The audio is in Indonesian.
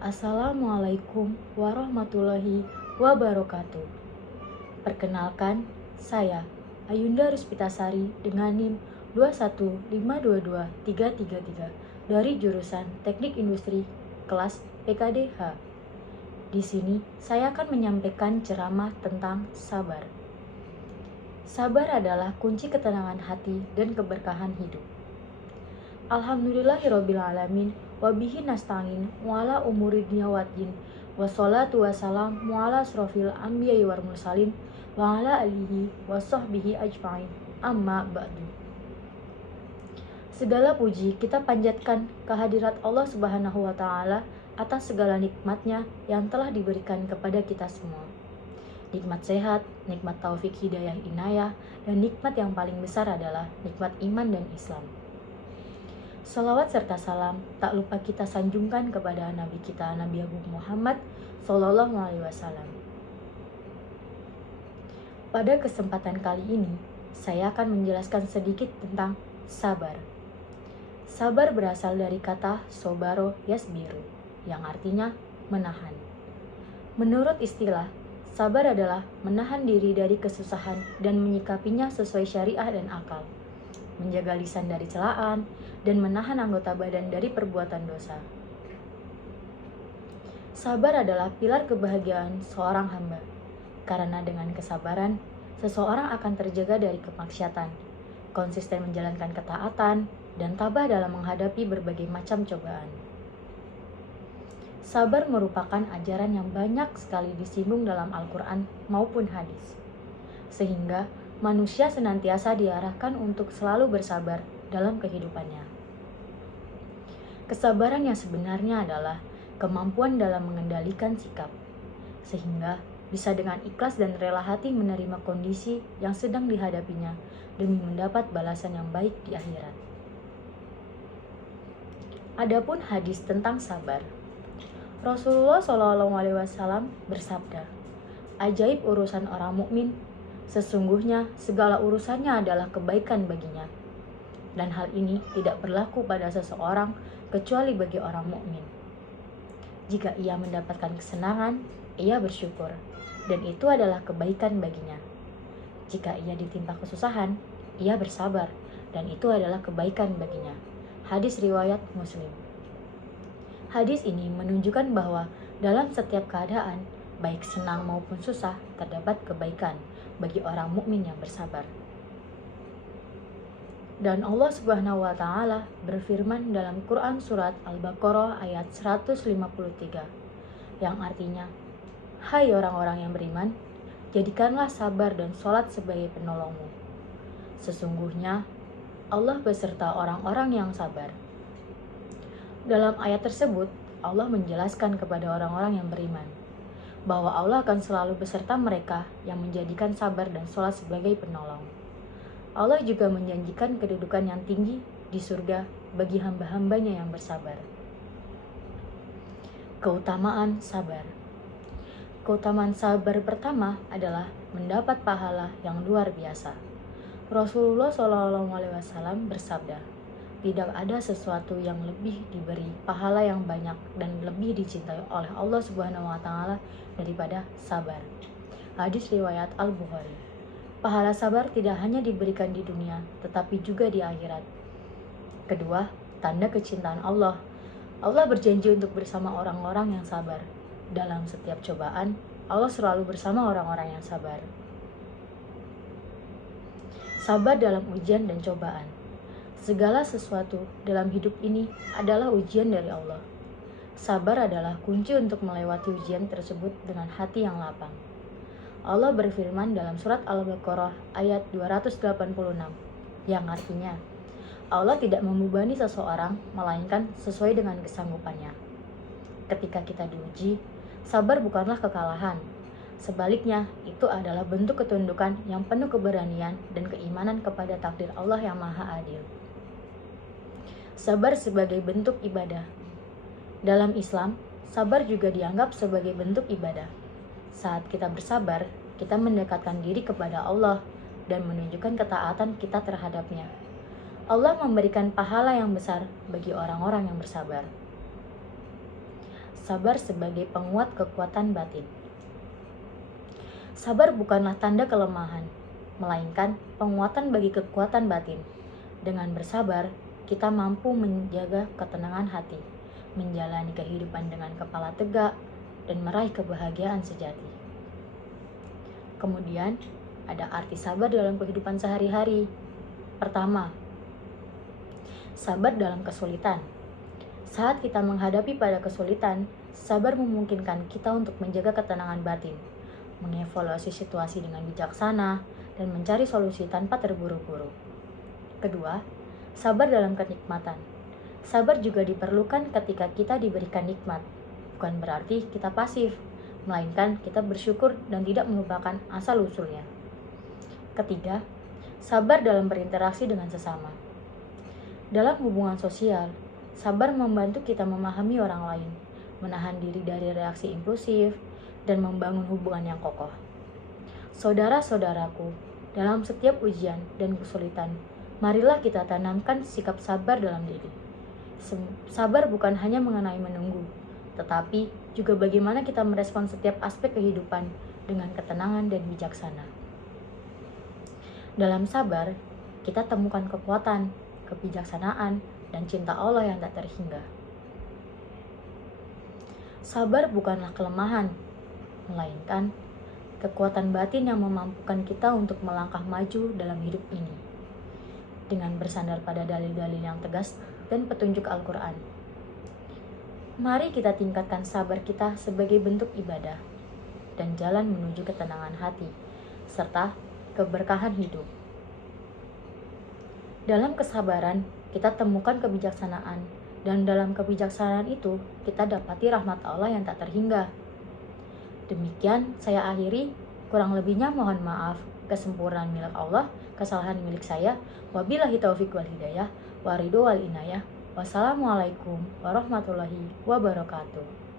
Assalamualaikum warahmatullahi wabarakatuh. Perkenalkan, saya Ayunda Ruspitasari dengan NIM 2152233 dari jurusan Teknik Industri kelas PKDH. Di sini saya akan menyampaikan ceramah tentang sabar. Sabar adalah kunci ketenangan hati dan keberkahan hidup. Alhamdulillahirrabbilalamin wabihi nasta'in wa'ala umuri dunya waddin wassalatu wassalam wa'ala asrofil anbiya'i wal mursalin wa'ala alihi wa sahbihi ajma'in amma ba'du. Segala puji kita panjatkan kehadirat Allah Subhanahu wa Ta'ala atas segala nikmatnya yang telah diberikan kepada kita semua. Nikmat sehat, nikmat taufik hidayah inayah, dan nikmat yang paling besar adalah nikmat iman dan Islam. Salawat serta salam tak lupa kita sanjungkan kepada Nabi kita, Nabi Agung Muhammad Sallallahu Alaihi Wasallam. Pada kesempatan kali ini, saya akan menjelaskan sedikit tentang sabar. Sabar berasal dari kata sobaro yasbiru, yang artinya menahan. Menurut istilah, sabar adalah menahan diri dari kesusahan dan menyikapinya sesuai syariah dan akal, menjaga lisan dari celaan, dan menahan anggota badan dari perbuatan dosa. Sabar adalah pilar kebahagiaan seorang hamba, karena dengan kesabaran, seseorang akan terjaga dari kemaksiatan, konsisten menjalankan ketaatan, dan tabah dalam menghadapi berbagai macam cobaan. Sabar merupakan ajaran yang banyak sekali disinggung dalam Al-Quran maupun hadis, sehingga manusia senantiasa diarahkan untuk selalu bersabar dalam kehidupannya. Kesabaran yang sebenarnya adalah kemampuan dalam mengendalikan sikap, sehingga bisa dengan ikhlas dan rela hati menerima kondisi yang sedang dihadapinya demi mendapat balasan yang baik di akhirat. Adapun hadis tentang sabar, Rasulullah SAW bersabda, "Ajaib urusan orang mukmin, sesungguhnya segala urusannya adalah kebaikan baginya. Dan hal ini tidak berlaku pada seseorang kecuali bagi orang mukmin. Jika ia mendapatkan kesenangan, ia bersyukur, dan itu adalah kebaikan baginya. Jika ia ditimpa kesusahan, ia bersabar, dan itu adalah kebaikan baginya." Hadis riwayat Muslim. Hadis ini menunjukkan bahwa dalam setiap keadaan, baik senang maupun susah, terdapat kebaikan bagi orang mukmin yang bersabar. Dan Allah Subhanahu wa Ta'ala berfirman dalam Quran surat Al-Baqarah ayat 153, yang artinya, "Hai orang-orang yang beriman, jadikanlah sabar dan sholat sebagai penolongmu. Sesungguhnya Allah beserta orang-orang yang sabar." Dalam ayat tersebut, Allah menjelaskan kepada orang-orang yang beriman bahwa Allah akan selalu beserta mereka yang menjadikan sabar dan sholat sebagai penolong. Allah juga menjanjikan kedudukan yang tinggi di surga bagi hamba-hambanya yang bersabar. Keutamaan sabar. Keutamaan sabar pertama adalah mendapat pahala yang luar biasa. Rasulullah SAW bersabda, "Tidak ada sesuatu yang lebih diberi pahala yang banyak dan lebih dicintai oleh Allah Subhanahu wa Ta'ala daripada sabar." Hadis riwayat Al-Bukhari. Pahala sabar tidak hanya diberikan di dunia, tetapi juga di akhirat. Kedua, tanda kecintaan Allah. Allah berjanji untuk bersama orang-orang yang sabar. Dalam setiap cobaan, Allah selalu bersama orang-orang yang sabar. Sabar dalam ujian dan cobaan. Segala sesuatu dalam hidup ini adalah ujian dari Allah. Sabar adalah kunci untuk melewati ujian tersebut dengan hati yang lapang. Allah berfirman dalam surat Al-Baqarah ayat 286, yang artinya, Allah tidak membebani seseorang melainkan sesuai dengan kesanggupannya. Ketika kita diuji, sabar bukanlah kekalahan. Sebaliknya, itu adalah bentuk ketundukan yang penuh keberanian dan keimanan kepada takdir Allah yang Maha Adil. Sabar sebagai bentuk ibadah. Dalam Islam, sabar juga dianggap sebagai bentuk ibadah. Saat kita bersabar, kita mendekatkan diri kepada Allah dan menunjukkan ketaatan kita terhadapnya. Allah memberikan pahala yang besar bagi orang-orang yang bersabar. sabar sebagai penguat kekuatan batin. Sabar bukanlah tanda kelemahan, melainkan penguatan bagi kekuatan batin. Dengan bersabar, kita mampu menjaga ketenangan hati, menjalani kehidupan dengan kepala tegak, dan meraih kebahagiaan sejati. Kemudian, ada arti sabar dalam kehidupan sehari-hari. Pertama, sabar dalam kesulitan. Saat kita menghadapi pada kesulitan, sabar memungkinkan kita untuk menjaga ketenangan batin, mengevaluasi situasi dengan bijaksana, dan mencari solusi tanpa terburu-buru. Kedua, sabar dalam kenikmatan. Sabar juga diperlukan ketika kita diberikan nikmat. Bukan berarti kita pasif, melainkan kita bersyukur dan tidak melupakan asal-usulnya. Ketiga, sabar dalam berinteraksi dengan sesama. Dalam hubungan sosial, sabar membantu kita memahami orang lain, menahan diri dari reaksi impulsif, dan membangun hubungan yang kokoh. Saudara-saudaraku, dalam setiap ujian dan kesulitan, marilah kita tanamkan sikap sabar dalam diri. Sabar bukan hanya mengenai menunggu, tetapi juga bagaimana kita merespon setiap aspek kehidupan dengan ketenangan dan bijaksana. Dalam sabar, kita temukan kekuatan, kebijaksanaan, dan cinta Allah yang tak terhingga. Sabar bukanlah kelemahan, melainkan kekuatan batin yang memampukan kita untuk melangkah maju dalam hidup ini. Dengan bersandar pada dalil-dalil yang tegas dan petunjuk Al-Quran. Mari kita tingkatkan sabar kita sebagai bentuk ibadah dan jalan menuju ketenangan hati, serta keberkahan hidup. Dalam kesabaran, kita temukan kebijaksanaan, dan dalam kebijaksanaan itu, kita dapati rahmat Allah yang tak terhingga. Demikian saya akhiri, kurang lebihnya mohon maaf. Kesempurnaan milik Allah, kesalahan milik saya. Wabillahi taufiq wal hidayah, wa ridho wal inayah. Wassalamualaikum warahmatullahi wabarakatuh.